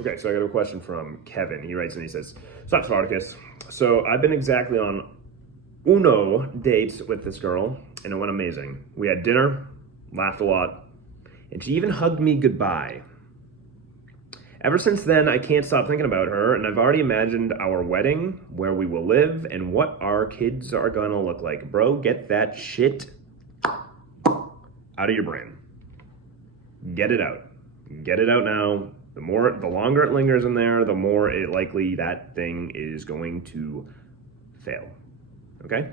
Okay, so I got a question from Kevin. He writes and he says, "Stop, Spartacus. So I've been exactly on uno dates with this girl, and it went amazing. We had dinner, laughed a lot, and she even hugged me goodbye. Ever since then, I can't stop thinking about her, and I've already imagined our wedding, where we will live, and what our kids are gonna look like. Bro, get that shit out of your brain. Get it out. Get it out now. The longer it lingers in there, the more it likely that thing is going to fail. Okay?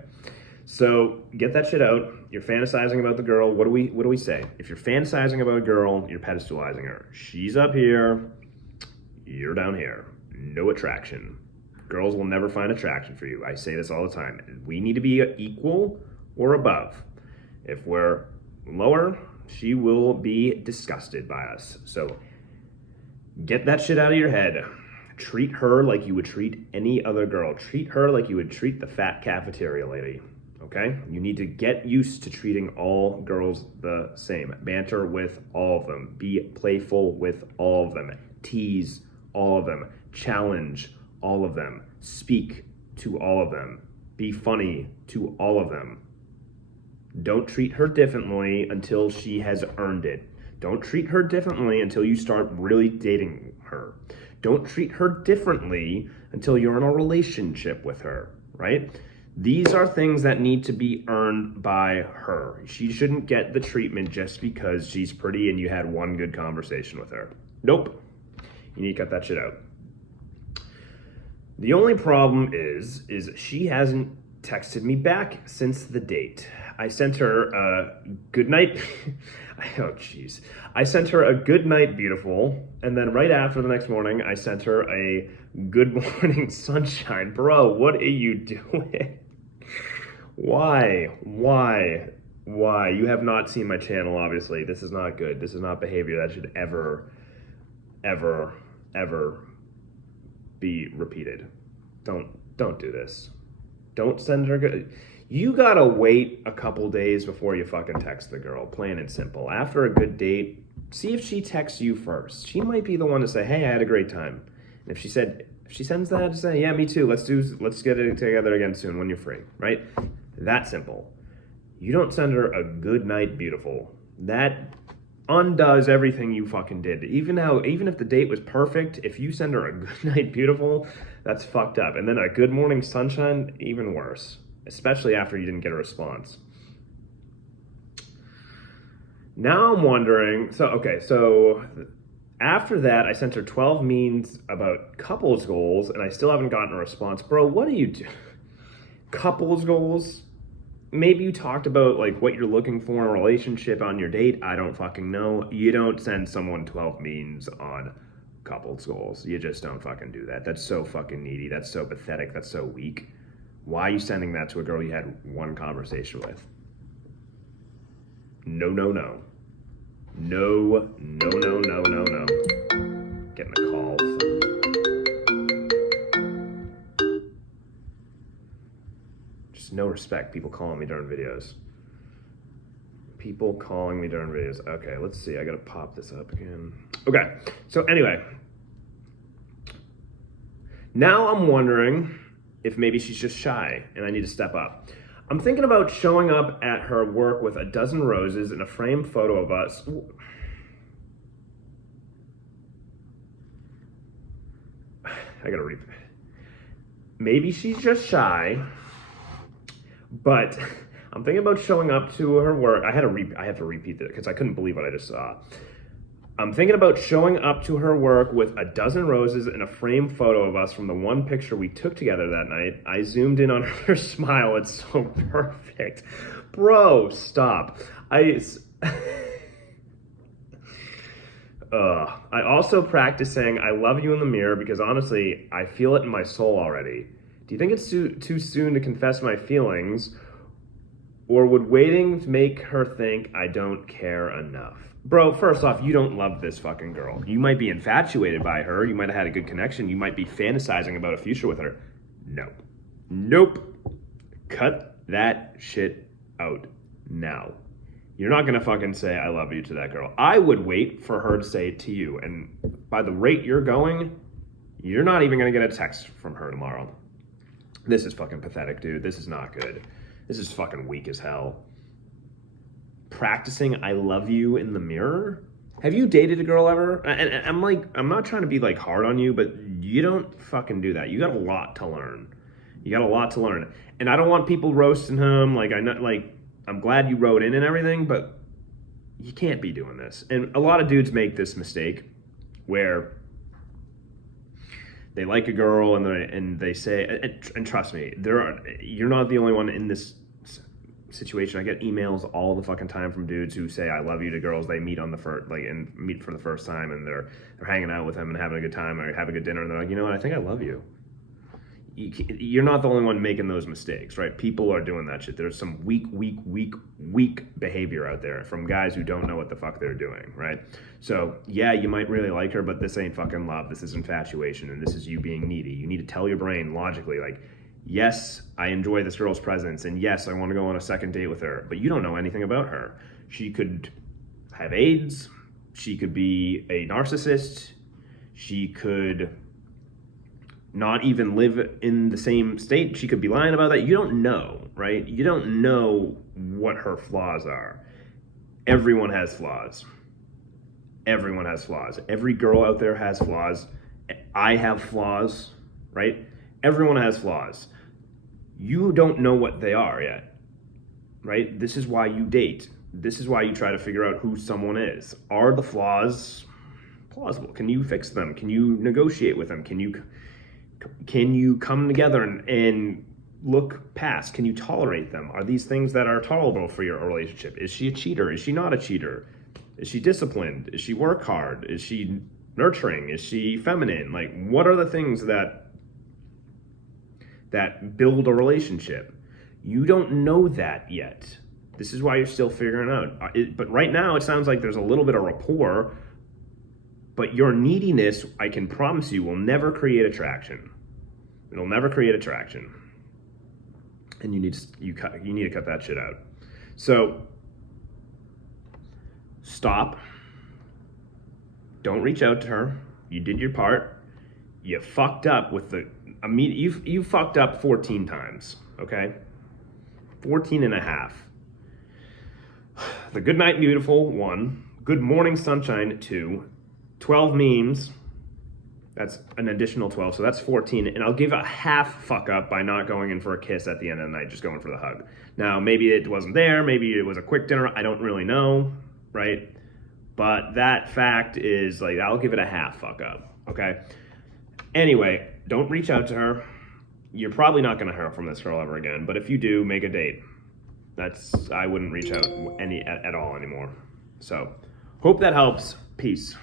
So get that shit out. You're fantasizing about the girl. What do we say? If you're fantasizing about a girl, you're pedestalizing her. She's up here, you're down here. No attraction. Girls will never find attraction for you. I say this all the time. We need to be equal or above. If we're lower, she will be disgusted by us. So get that shit out of your head. Treat her like you would treat any other girl. Treat her like you would treat the fat cafeteria lady. Okay? You need to get used to treating all girls the same. Banter with all of them. Be playful with all of them. Tease all of them. Challenge all of them. Speak to all of them. Be funny to all of them. Don't treat her differently until she has earned it. Don't treat her differently until you start really dating her. Don't treat her differently until you're in a relationship with her, right? These are things that need to be earned by her. She shouldn't get the treatment just because she's pretty and you had one good conversation with her. Nope. You need to cut that shit out. The only problem is she hasn't texted me back since the date. I sent her a good night. Oh, jeez. I sent her a good night, beautiful. And then right after the next morning, I sent her a good morning, sunshine. Bro, what are you doing? Why? You have not seen my channel, obviously. This is not good. This is not behavior that should ever be repeated. Don't do this. Don't send her good. You gotta wait a couple days before you fucking text the girl, plain and simple. After a good date, see if she texts you first. She might be the one to say, "Hey, I had a great time." And if she sends that to say, "Yeah, me too. Let's get it together again soon when you're free," right? That simple. You don't send her a good night, beautiful. That undoes everything you fucking did. Even if the date was perfect, if you send her a good night, beautiful, that's fucked up. And then a good morning, sunshine, even worse. Especially after you didn't get a response. Now I'm wondering, so after that, I sent her 12 memes about couples goals, and I still haven't gotten a response. Bro, what do you do? Couples goals? Maybe you talked about like what you're looking for in a relationship on your date. I don't fucking know. You don't send someone 12 memes on couples goals. You just don't fucking do that. That's so fucking needy. That's so pathetic. That's so weak. Why are you sending that to a girl you had one conversation with? No. Getting a call. Just no respect. People calling me during videos. Okay, let's see. I gotta pop this up again. Okay, so anyway. Now I'm wondering if maybe she's just shy and I need to step up. I'm thinking about showing up at her work with a dozen roses and a framed photo of us. I gotta repeat. Maybe she's just shy, but I'm thinking about showing up to her work. I have to repeat that because I couldn't believe what I just saw. I'm thinking about showing up to her work with a dozen roses and a framed photo of us from the one picture we took together that night. I zoomed in on her smile. It's so perfect. Bro, stop. I also practice saying I love you in the mirror because honestly, I feel it in my soul already. Do you think it's too soon to confess my feelings? Or would waiting make her think I don't care enough? Bro, first off, you don't love this fucking girl. You might be infatuated by her. You might have had a good connection. You might be fantasizing about a future with her. No. Nope. Cut that shit out now. You're not gonna fucking say I love you to that girl. I would wait for her to say it to you. And by the rate you're going, you're not even gonna get a text from her tomorrow. This is fucking pathetic, dude. This is not good. This is fucking weak as hell. Practicing I love you in the mirror? Have you dated a girl ever? And I'm not trying to be like hard on you, but you don't fucking do that. You got a lot to learn. You got a lot to learn. And I don't want people roasting him. I'm glad you wrote in and everything, but you can't be doing this. And a lot of dudes make this mistake where they like a girl and they say, and trust me, you're not the only one in this situation. I get emails all the fucking time from dudes who say I love you to girls they meet on the first and meet for the first time, and they're hanging out with them and having a good time or having a good dinner, and they're like, you know what, I think I love you. You're not the only one making those mistakes, right? People are doing that shit. There's some weak behavior out there from guys who don't know what the fuck they're doing, right? So yeah, you might really like her, but this ain't fucking love. This is infatuation, and this is you being needy. You need to tell your brain logically, like, yes, I enjoy this girl's presence, and yes, I want to go on a second date with her, but you don't know anything about her. She could have AIDS. She could be a narcissist. She could not even live in the same state. She could be lying about that. You don't know, right? You don't know what her flaws are. Everyone has flaws. Everyone has flaws. Every girl out there has flaws. I have flaws, right? Everyone has flaws. You don't know what they are yet, right? This is why you date. This is why you try to figure out who someone is. Are the flaws plausible? Can you fix them? Can you negotiate with them? Can you come together and look past? Can you tolerate them? Are these things that are tolerable for your relationship? Is she a cheater? Is she not a cheater? Is she disciplined? Is she work hard? Is she nurturing? Is she feminine? Like, what are the things that build a relationship? You don't know that yet. This is why you're still figuring out. But right now, it sounds like there's a little bit of rapport, but your neediness, I can promise you, will never create attraction. It'll never create attraction. And you need to cut that shit out. So stop. Don't reach out to her. You did your part. You fucked up with you fucked up 14 times, okay? 14 and a half. The good night beautiful, 1. Good morning sunshine, 2. 12 memes, that's an additional 12, so that's 14, and I'll give a half fuck up by not going in for a kiss at the end of the night, just going for the hug. Now, maybe it wasn't there, maybe it was a quick dinner, I don't really know, right? But that fact is, like, I'll give it a half fuck up, okay? Anyway, don't reach out to her. You're probably not gonna hear from this girl ever again, but if you do, make a date. I wouldn't reach out at all anymore. So, hope that helps. Peace.